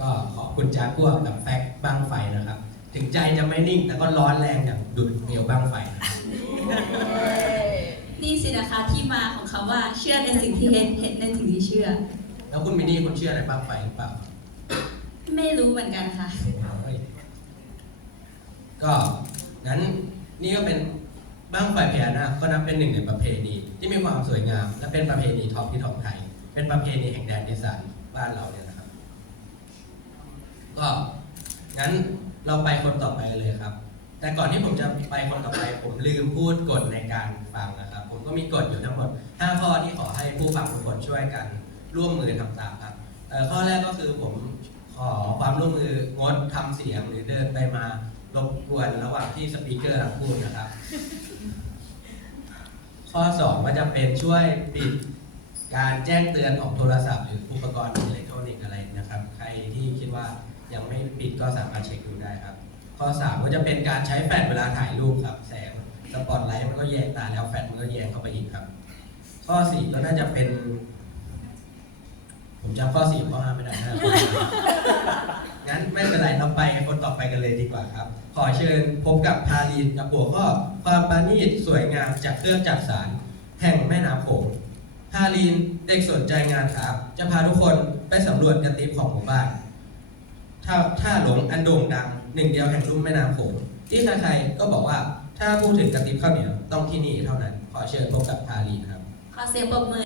ก็ขอบคุณจากัวกับแฟกบ้างไฟนะครับ ถึงใจจะไม่นิ่งแต่ก็ร้อนแรงอย่างดุดเปลวบ้างไฟนะครับนี่สินะคะที่มาของคำว่าเชื่อในสิ่งที่เห็นเห็นในสิ่งที่เชื่อ แล้วคุณมินนี่คุณเชื่อในบ้างไฟหรือเปล่าไม่รู้เหมือนกันค่ะ ก็งั้นนี่ก็เป็นบ้างไฟพญานาคก็นับเป็นหนึ่งในประเพณีที่มีความสวยงาม และเป็นประเพณีท้องที่ท้องไทยเป็นประเพณีแห่งแดนอีสานบ้านเราเนี่ยนะครับ ก็งั้นเราไปคนต่อไปเลยครับ แต่ก่อนที่ผมจะไปคนต่อไป ผมลืมพูดกฎในการฟังนะครับ ผมก็มีกฎอยู่ทั้งหมด 5 ข้อที่ขอให้ผู้ฟังทุกคนช่วยกันร่วมมือทำตามครับข้อแรกก็คือผมขอความร่วมมืองดทำเสียงหรือเดินไปมารบกวนระหว่างที่สปีกเกอร์รับพูดนะครับ ข้อ2ก็จะเป็นช่วยปิดการแจ้งเตือนของโทรศัพท์ หรืออุปกรณ์อิเล็กทรอนิกส์อะไรนะครับ ใคริดก็สามารถเช็คดูได้ครับ ข้อ 3 ก็จะเป็นการใช้แฟลชเวลาถ่ายรูปครับ แสงสปอตไลท์มันก็แยงตาแล้วแฟลชมันก็แยงเข้าไปอีกครับ ข้อ 4 ก็น่าจะเป็น ผมจำข้อ 4 ข้อ 5 ไม่ได้นะงั้นไม่เป็นไรเราไปคนต่อไปกันเลยดีกว่าครับ ขอเชิญพบกับพาลีนกับหัวข้อความปราณีตสวยงามจากเครื่องจักสารแห่งแม่น้ำโขงพาลีนเด็กสนใจงานครับ จะพาทุกคนไปสำรวจกระติบของหมู่บ้าน ถ้าท่าหลงอันโด่งดังหนึ่งเดียวแห่งลุ่มแม่น้ำโขงที่ใครๆก็บอกว่าถ้าพูดถึงกระติบข้าวเหนียวต้องที่นี่เท่านั้น ขอเชิญพบกับพาลีครับ ขอเสียงปรบมือ